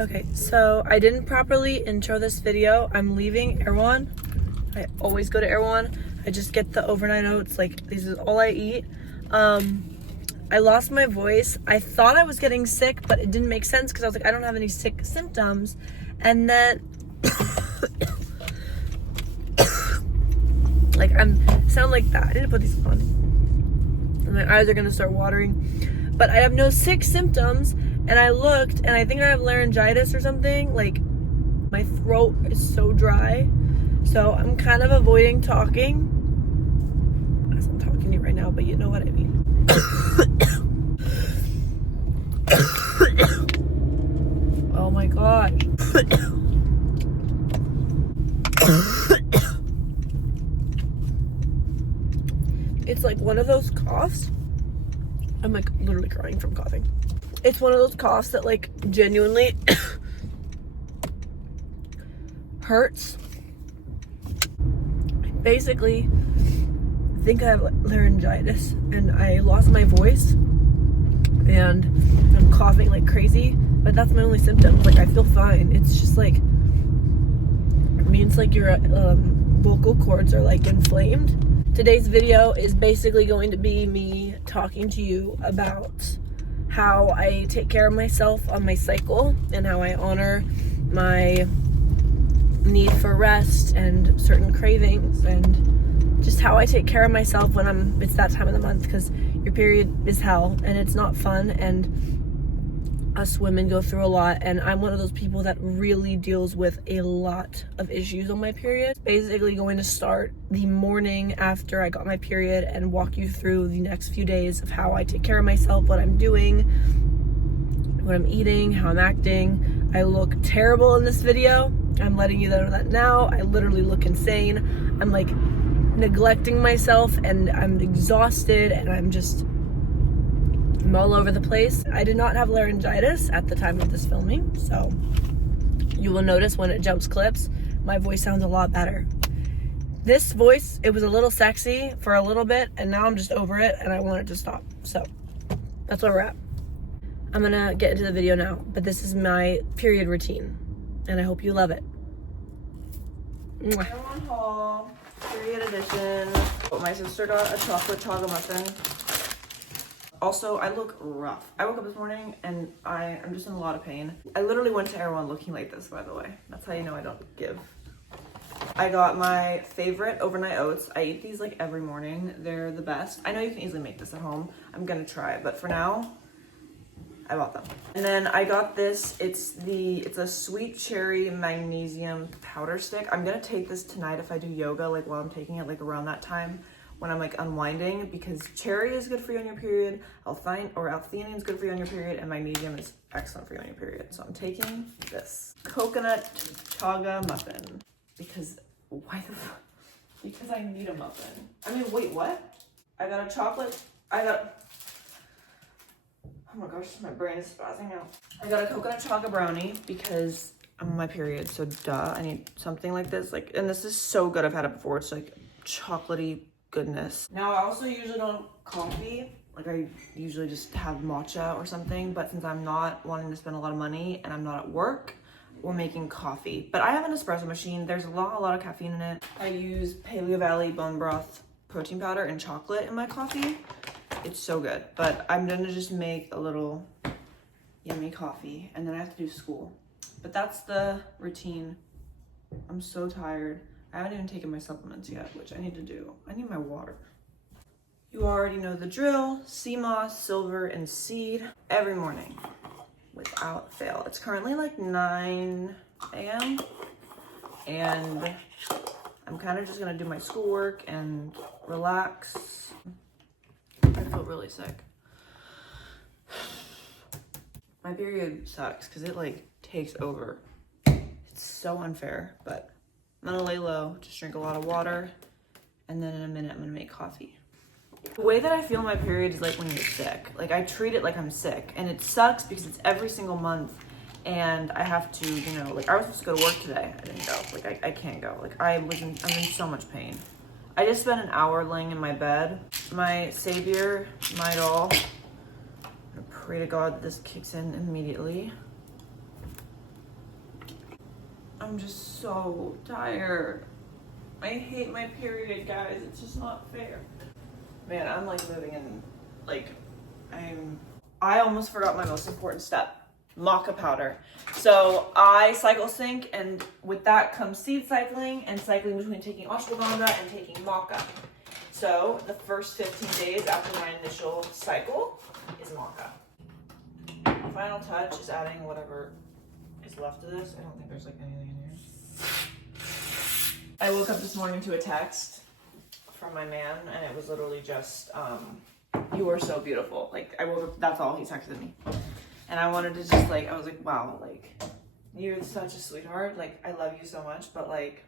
Okay, so I didn't properly intro this video. I'm leaving Erewhon. I always go to Erewhon. I just get the overnight oats. Like, this is all I eat. I lost my voice. I thought I was getting sick, but it didn't make sense because I was like, I don't have any sick symptoms. And then, like, sound like that. I need to put these on. And my eyes are gonna start watering. But I have no sick symptoms. And I looked, and I think I have laryngitis or something. Like, my throat is so dry. So I'm kind of avoiding talking. As I'm talking to you right now, but you know what I mean. Oh my gosh. It's like one of those coughs. I'm like literally crying from coughing. It's one of those coughs that like genuinely hurts. Basically, I think I have laryngitis and I lost my voice and I'm coughing like crazy, but that's my only symptoms. Like, I feel fine. It's just like, it means like your vocal cords are like inflamed. Today's video is basically going to be me talking to you about how I take care of myself on my cycle and how I honor my need for rest and certain cravings, and just how I take care of myself when it's that time of the month, because your period is hell and it's not fun, and us women go through a lot, and I'm one of those people that really deals with a lot of issues on my period. Basically going to start the morning after I got my period and walk you through the next few days of how I take care of myself, what I'm doing, what I'm eating, how I'm acting. I look terrible in this video. I'm letting you know that now. I literally look insane. I'm like neglecting myself and I'm exhausted and I'm all over the place. I did not have laryngitis at the time of this filming, so you will notice when it jumps clips, my voice sounds a lot better. This voice, it was a little sexy for a little bit, and now I'm just over it and I want it to stop. So that's where we're at. I'm gonna get into the video now, but this is my period routine and I hope you love it. Mwah. Erewhon haul, period edition. My sister got a chocolate chaga muffin. Also, I look rough. I woke up this morning and I'm just in a lot of pain. I literally went to Erewhon looking like this, by the way. That's how you know I don't give. I got my favorite overnight oats. I eat these like every morning. They're the best. I know you can easily make this at home. I'm gonna try it, but for now, I bought them. And then I got this. It's a sweet cherry magnesium powder stick. I'm gonna take this tonight if I do yoga, like while I'm taking it, like around that time when I'm like unwinding, because cherry is good for you on your period, L-theanine is good for you on your period, and magnesium is excellent for you on your period. So I'm taking this coconut chaga muffin because because I need a muffin. I mean, wait, what? I got a chocolate, oh my gosh, my brain is spazzing out. I got a coconut chaga brownie because I'm on my period, so duh, I need something like this. Like, and this is so good. I've had it before. It's like chocolatey goodness. Now, I also usually don't have coffee. Like, I usually just have matcha or something, but since I'm not wanting to spend a lot of money and I'm not at work, we're making coffee. But I have an espresso machine. There's a lot of caffeine in it. I use Paleo Valley bone broth protein powder and chocolate in my coffee. It's so good, but I'm gonna just make a little yummy coffee and then I have to do school. But that's the routine. I'm so tired. I haven't even taken my supplements yet, which I need to do. I need my water. You already know the drill. Sea moss, silver, and seed every morning without fail. It's currently like 9 a.m. and I'm kind of just gonna do my schoolwork and relax. I feel really sick. My period sucks because it like takes over. It's so unfair, but I'm gonna lay low, just drink a lot of water, and then in a minute I'm gonna make coffee. The way that I feel my period is like when you're sick. Like, I treat it like I'm sick, and it sucks because it's every single month, and I have to, you know, like I was supposed to go to work today. I didn't go. Like, I can't go. Like, I'm in so much pain. I just spent an hour laying in my bed. My savior, my doll. I pray to God this kicks in immediately. I'm just so tired. I hate my period, guys. It's just not fair. Man, I'm like living in, like, I almost forgot my most important step. Maca powder. So I cycle sync, and with that comes seed cycling and cycling between taking ashwagandha and taking maca. So the first 15 days after my initial cycle is maca. The final touch is adding whatever is left of this. I don't think there's like anything in here. I woke up this morning to a text from my man, and it was literally just, you are so beautiful. Like, I woke up, that's all he texted me. And I wanted to just like, I was like, wow, like, you're such a sweetheart. Like, I love you so much. But like,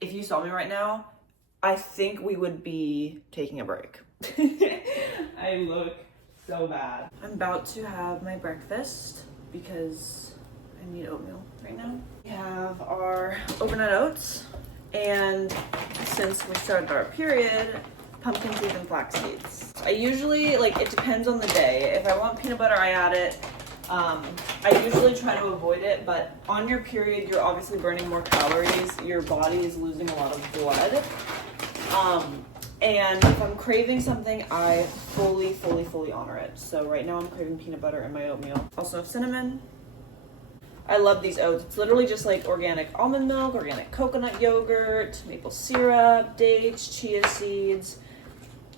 if you saw me right now, I think we would be taking a break. I look so bad. I'm about to have my breakfast because I need oatmeal right now. We have our overnight oats. And since we started our period, pumpkin seeds and flax seeds. I usually, like, it depends on the day. If I want peanut butter, I add it. I usually try to avoid it, but on your period, you're obviously burning more calories. Your body is losing a lot of blood. And if I'm craving something, I fully honor it. So right now I'm craving peanut butter in my oatmeal. Also cinnamon. I love these oats. It's literally just like organic almond milk, organic coconut yogurt, maple syrup, dates, chia seeds,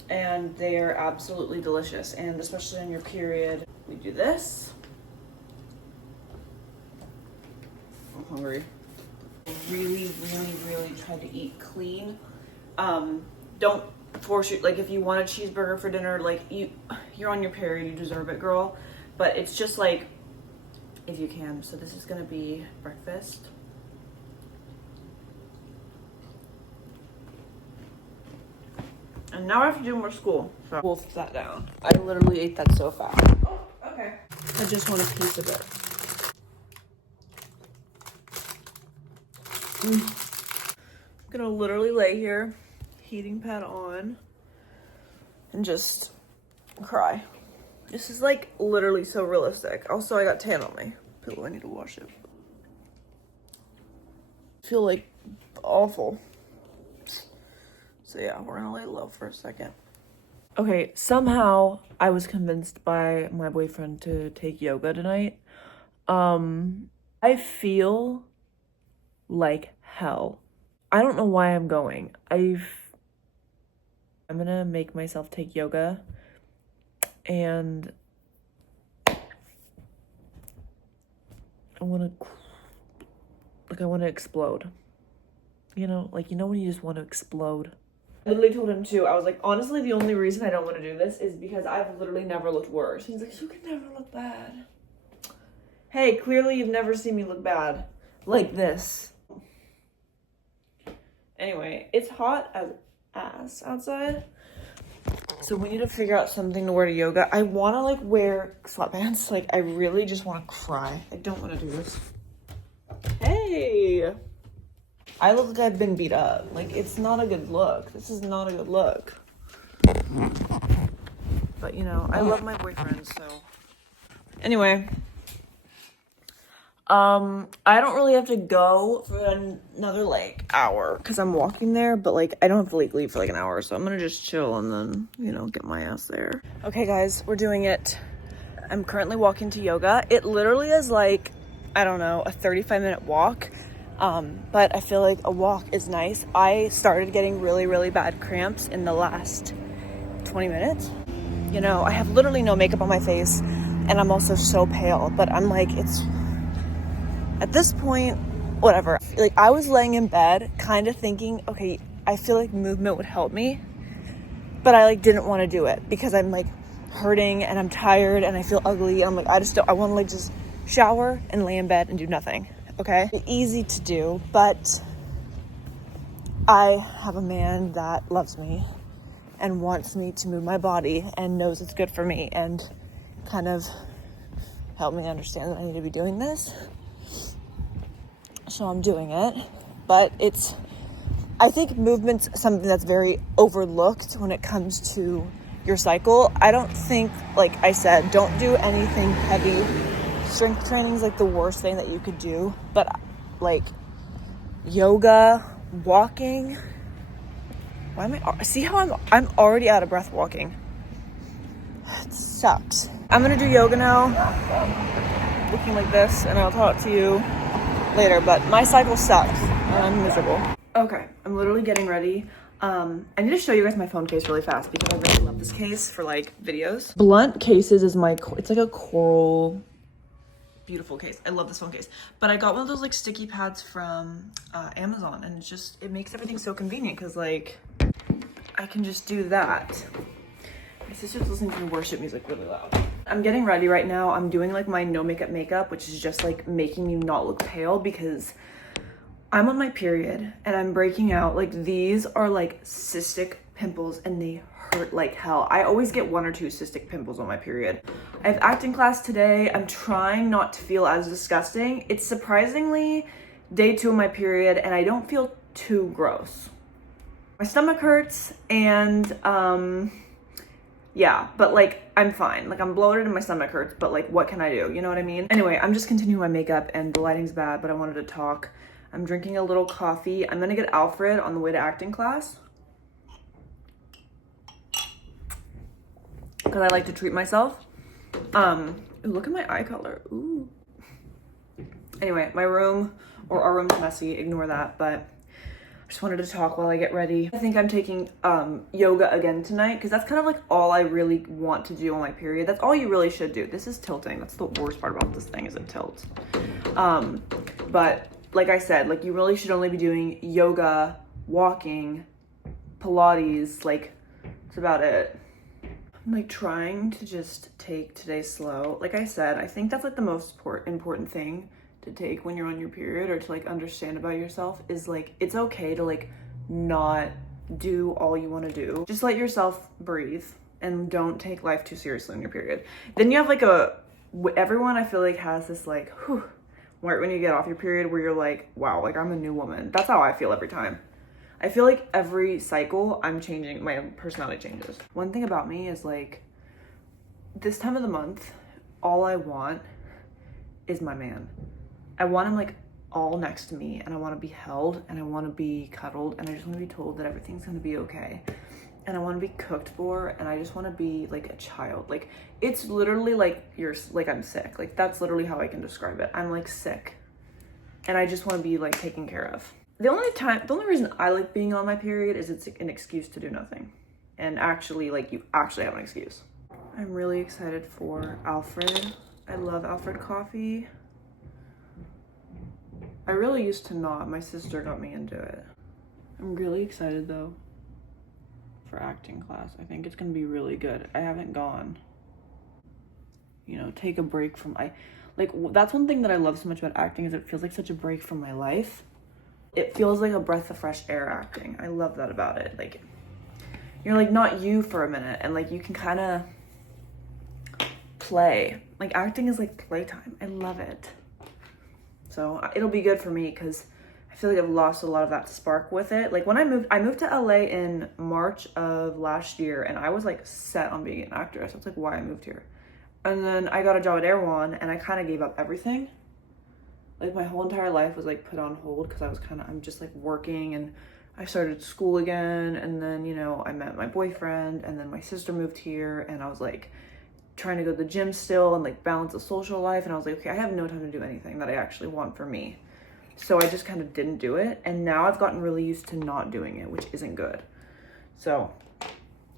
and they are absolutely delicious. And especially on your period, we do this. I'm hungry. Really try to eat clean. Don't force you, like, if you want a cheeseburger for dinner, like, you're on your period, you deserve it, girl. But it's just like, if you can. So this is gonna be breakfast. And now I have to do more school. So wolf that down. I literally ate that so fast. Oh, okay. I just want a piece of it. I'm gonna literally lay here, heating pad on, and just cry. This is like literally so realistic. Also, I got tan on my pillow. I need to wash it. I feel like awful. So yeah, we're gonna lay low for a second. Okay, somehow I was convinced by my boyfriend to take yoga tonight. I feel like hell. I don't know why I'm going. I'm gonna make myself take yoga, and I want to explode. You know, like, you know when you just want to explode? I literally told him too. I was like, honestly, the only reason I don't want to do this is because I've literally never looked worse. He's like, you can never look bad. Hey, clearly you've never seen me look bad like this. Anyway, it's hot as ass outside. So we need to figure out something to wear to yoga. I want to like wear sweatpants. Like, I really just want to cry. I don't want to do this. Hey, I look like I've been beat up. Like, it's not a good look. This is not a good look. But you know, I love my boyfriend, so. Anyway. I don't really have to go for another like hour because I'm walking there, but like I don't have to like leave for like an hour, so I'm gonna just chill and then, you know, get my ass there. Okay guys, we're doing it. I'm currently walking to yoga. It literally is like, I don't know, a 35-minute walk, but I feel like a walk is nice. I started getting really bad cramps in the last 20 minutes. You know, I have literally no makeup on my face, and I'm also so pale, but I'm like, it's at this point, whatever. Like, I was laying in bed kind of thinking, okay, I feel like movement would help me, but I like didn't want to do it because I'm like hurting and I'm tired and I feel ugly. I'm like, I want to like just shower and lay in bed and do nothing. Okay, easy to do, but I have a man that loves me and wants me to move my body and knows it's good for me and kind of helped me understand that I need to be doing this. So I'm doing it, but I think movement's something that's very overlooked when it comes to your cycle. I don't think, like I said, don't do anything heavy. Strength training is like the worst thing that you could do, but like yoga, walking. Why am I, see how I'm already out of breath walking. It sucks. I'm gonna do yoga now, looking like this, and I'll talk to you later, but my cycle sucks and I'm miserable. Okay, I'm literally getting ready. I need to show you guys my phone case really fast because I really love this case for like videos. Blunt Cases is it's like a coral, beautiful case. I love this phone case, but I got one of those like sticky pads from Amazon, and it makes everything so convenient because like I can just do that. My sister's listening to worship music really loud. I'm getting ready right now. I'm doing like my no makeup, which is just like making me not look pale because I'm on my period and I'm breaking out. Like these are like cystic pimples and they hurt like hell. I always get 1 or 2 cystic pimples on my period. I have acting class today. I'm trying not to feel as disgusting. It's surprisingly day 2 of my period and I don't feel too gross. My stomach hurts and yeah, but like I'm fine. Like I'm bloated and my stomach hurts, but like what can I do? You know what I mean? Anyway, I'm just continuing my makeup and the lighting's bad, but I wanted to talk. I'm drinking a little coffee. I'm gonna get Alfred on the way to acting class because I like to treat myself. Ooh, look at my eye color. Ooh. Anyway, my room or our room's messy. Ignore that, but I just wanted to talk while I get ready. I think I'm taking yoga again tonight because that's kind of like all I really want to do on my period. That's all you really should do. This is tilting. That's the worst part about this thing is it tilts. But like I said, like you really should only be doing yoga, walking, Pilates, like that's about it. I'm like trying to just take today slow. Like I said, I think that's like the most important thing to take when you're on your period or to like understand about yourself is like it's okay to like not do all you want to do. Just let yourself breathe and don't take life too seriously on your period. Then you have like everyone I feel like has this like whew, right when you get off your period where you're like, wow, like I'm a new woman. That's how I feel every time. I feel like every cycle I'm changing, my personality changes. One thing about me is like this time of the month, all I want is my man. I want him like all next to me and I want to be held and I want to be cuddled and I just want to be told that everything's going to be okay. And I want to be cooked for and I just want to be like a child. Like it's literally like I'm sick. Like that's literally how I can describe it. I'm like sick and I just want to be like taken care of. The only reason I like being on my period is it's an excuse to do nothing. And actually like you actually have an excuse. I'm really excited for Alfred. I love Alfred coffee. I really used to not. My sister got me into it. I'm really excited though for acting class. I think it's gonna be really good. I haven't gone. You know, take a break from that's one thing that I love so much about acting is it feels like such a break from my life. It feels like a breath of fresh air acting. I love that about it. Like you're like not you for a minute and like you can kind of play. Like acting is like playtime. I love it. So it'll be good for me because I feel like I've lost a lot of that spark with it. Like when I moved to LA in March of last year and I was like set on being an actress. That's like why I moved here. And then I got a job at Erewhon and I kind of gave up everything. Like my whole entire life was like put on hold because I'm just like working and I started school again. And then, you know, I met my boyfriend and then my sister moved here and I was like trying to go to the gym still and like balance a social life. And I was like, okay, I have no time to do anything that I actually want for me. So I just kind of didn't do it. And now I've gotten really used to not doing it, which isn't good. So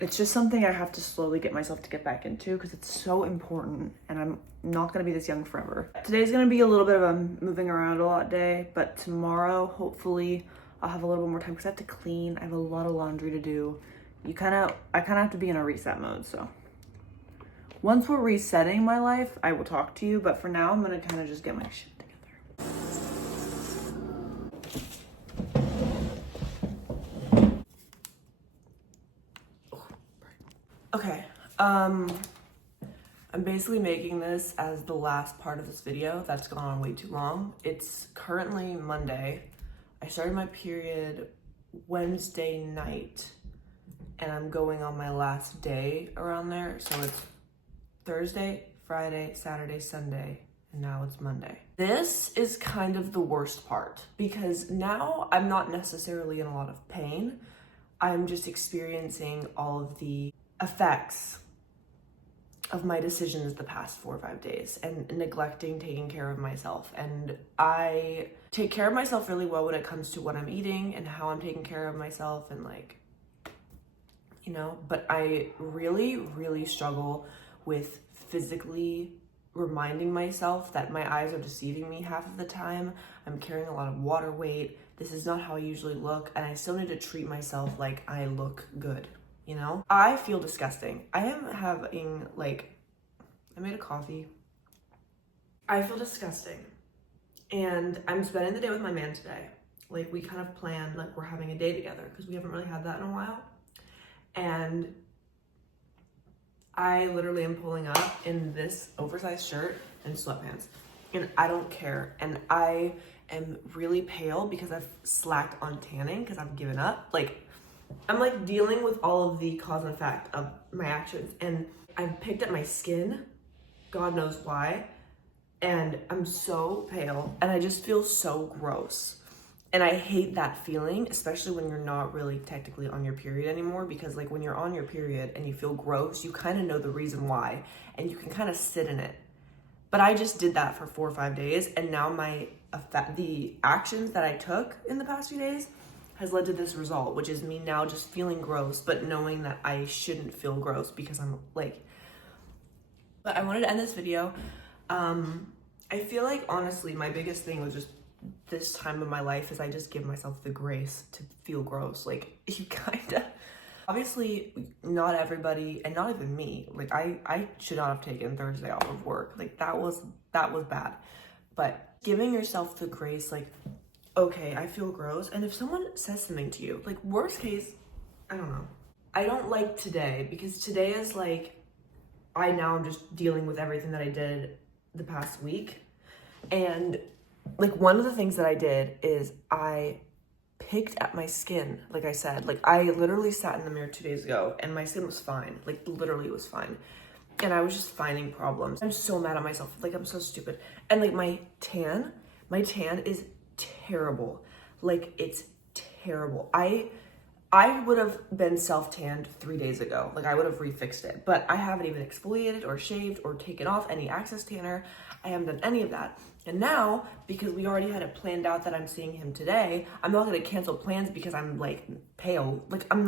it's just something I have to slowly get myself to get back into because it's so important and I'm not going to be this young forever. Today's going to be a little bit of a moving around a lot day, but tomorrow, hopefully I'll have a little bit more time because I have to clean. I have a lot of laundry to do. I kind of have to be in a reset mode. So once we're resetting my life, I will talk to you. But for now, I'm going to kind of just get my shit together. Okay, I'm basically making this as the last part of this video. That's gone on way too long. It's currently Monday. I started my period Wednesday night and I'm going on my last day around there. So it's Thursday, Friday, Saturday, Sunday, and now it's Monday. This is kind of the worst part because now I'm not necessarily in a lot of pain. I'm just experiencing all of the effects of my decisions the past 4 or 5 days and neglecting taking care of myself. And I take care of myself really well when it comes to what I'm eating and how I'm taking care of myself and like, you know, but I really, really struggle with physically reminding myself that my eyes are deceiving me half of the time. I'm carrying a lot of water weight. This is not how I usually look, and I still need to treat myself like I look good, you know? I feel disgusting. I am having like, I made a coffee. I feel disgusting. And I'm spending the day with my man today. Like we kind of planned, like we're having a day together because we haven't really had that in a while. And I literally am pulling up in this oversized shirt and sweatpants, and I don't care. And I am really pale because I've slacked on tanning because I've given up. Like, I'm like dealing with all of the cause and effect of my actions, and I've picked at my skin, God knows why, and I'm so pale, and I just feel so gross. And I hate that feeling, especially when you're not really technically on your period anymore, because like when you're on your period and you feel gross, you kind of know the reason why and you can kind of sit in it. But I just did that for 4 or 5 days, and now the actions that I took in the past few days has led to this result, which is me now just feeling gross, but knowing that I shouldn't feel gross because I'm like, but I wanted to end this video. I feel like honestly, my biggest thing was just this time of my life is I just give myself the grace to feel gross. Like you kinda, obviously not everybody, and not even me, like I should not have taken Thursday off of work. Like that was bad. But giving yourself the grace, like, okay, I feel gross. And if someone says something to you, like worst case, I don't know. I don't like today because today is like, I'm just dealing with everything that I did the past week. And like one of the things that I did is I picked at my skin. Like I said, like I literally sat in the mirror 2 days ago and my skin was fine. Like literally it was fine. And I was just finding problems. I'm so mad at myself. Like I'm so stupid. And like my tan is terrible. Like it's terrible. I would have been self-tanned 3 days ago. Like I would have refixed it, but I haven't even exfoliated or shaved or taken off any excess tanner. I haven't done any of that. And now, because we already had it planned out that I'm seeing him today, I'm not gonna cancel plans because I'm like pale. Like I'm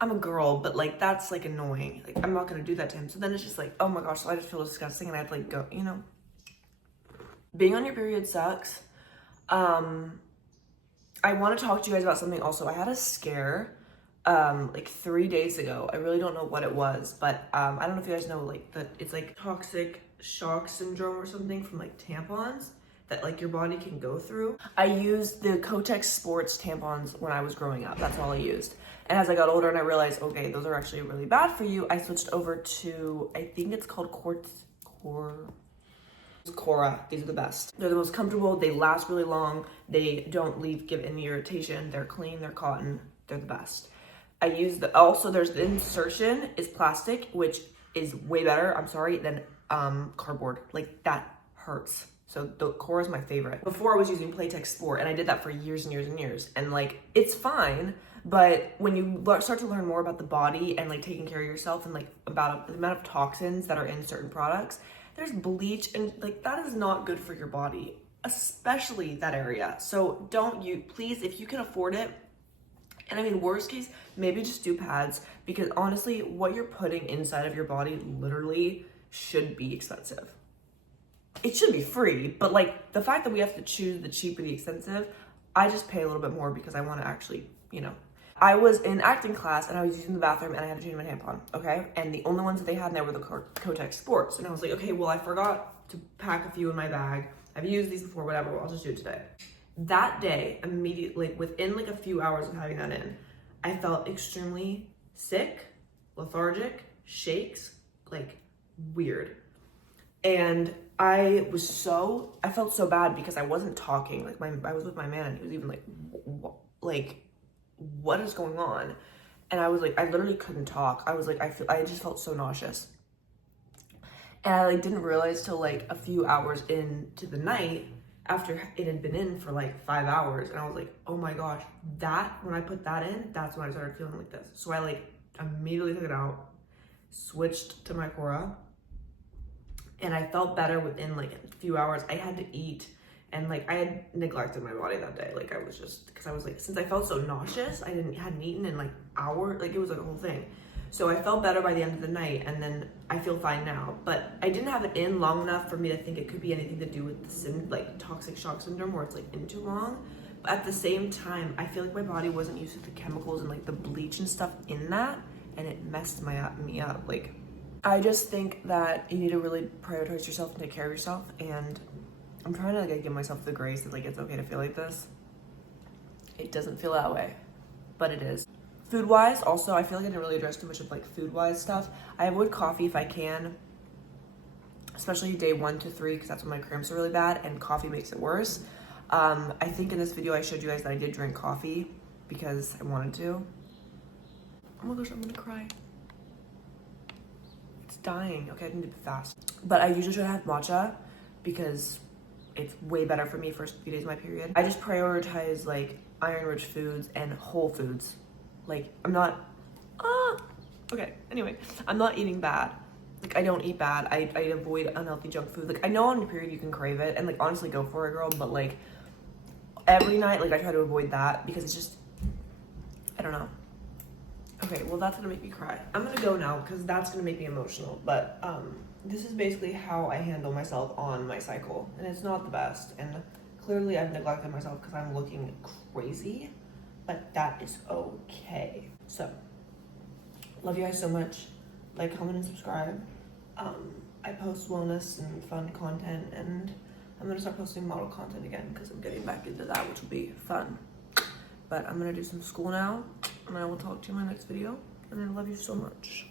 a girl, but like that's like annoying. Like I'm not gonna do that to him. So then it's just like, oh my gosh, so I just feel disgusting and I have to like go, you know. Being on your period sucks. I want to talk to you guys about something also. I had a scare like 3 days ago. I really don't know what it was, but I don't know if you guys know like that it's like toxic shock syndrome or something from like tampons that like your body can go through. I used the Kotex Sports tampons when I was growing up. That's all I used. And as I got older and I realized, okay, those are actually really bad for you, I switched over to, I think it's called Cora. These are the best. They're the most comfortable. They last really long. They don't give any irritation. They're clean. They're cotton. They're the best. I use also there's the insertion is plastic, which is way better, I'm sorry, than cardboard. Like that hurts. So the Cora is my favorite. Before I was using Playtex Sport, and I did that for years and years and years. And like, it's fine, but when you start to learn more about the body and like taking care of yourself and like about the amount of toxins that are in certain products, there's bleach and like that is not good for your body, especially that area. So please, if you can afford it, and I mean, worst case, maybe just do pads, because honestly, what you're putting inside of your body literally should be expensive. It should be free, but like the fact that we have to choose the cheap or the expensive, I just pay a little bit more because I want to actually, you know. I was in acting class and I was using the bathroom and I had to change my tampon, okay? And the only ones that they had in there were the Kotex Sports. And I was like, okay, well, I forgot to pack a few in my bag. I've used these before, whatever, well, I'll just do it today. That day, immediately, within like a few hours of having that in, I felt extremely sick, lethargic, shakes, like weird. And I felt so bad because I wasn't talking. Like I was with my man and he was even like, what is going on? And I was like, I literally couldn't talk. I was like, I just felt so nauseous. And I like didn't realize till like a few hours into the night after it had been in for like 5 hours, and I was like, oh my gosh, that, when I put that in, that's when I started feeling like this. So I like immediately took it out, switched to Mycora, and I felt better within like a few hours. I had to eat, and like I had neglected my body that day. Like I was just, because I was like, since I felt so nauseous, I hadn't eaten in like hours. Like it was like a whole thing. So I felt better by the end of the night, and then I feel fine now. But I didn't have it in long enough for me to think it could be anything to do with the like toxic shock syndrome, where it's like in too long. But at the same time, I feel like my body wasn't used to the chemicals and like the bleach and stuff in that, and it messed me up. Like, I just think that you need to really prioritize yourself and take care of yourself. And I'm trying to like give myself the grace that like it's okay to feel like this. It doesn't feel that way, but it is. Food-wise, also, I feel like I didn't really address too much of like food-wise stuff. I avoid coffee if I can, especially day 1 to 3, because that's when my cramps are really bad, and coffee makes it worse. I think in this video I showed you guys that I did drink coffee because I wanted to. Oh my gosh, I'm gonna cry. It's dying. Okay, I need to be fast. But I usually try to have matcha because it's way better for me first few days of my period. I just prioritize like iron-rich foods and whole foods. Like, I'm not, okay, anyway, I'm not eating bad. Like, I don't eat bad. I avoid unhealthy junk food. Like, I know on your period you can crave it, and like, honestly, go for it, girl, but like, every night, like, I try to avoid that because it's just, I don't know. Okay, well, that's gonna make me cry. I'm gonna go now because that's gonna make me emotional, but this is basically how I handle myself on my cycle, and it's not the best, and clearly I've neglected myself because I'm looking crazy. But that is okay. So, love you guys so much. Like, comment, and subscribe. I post wellness and fun content, and I'm gonna start posting model content again because I'm getting back into that, which will be fun. But I'm gonna do some school now, and I will talk to you in my next video. And I love you so much.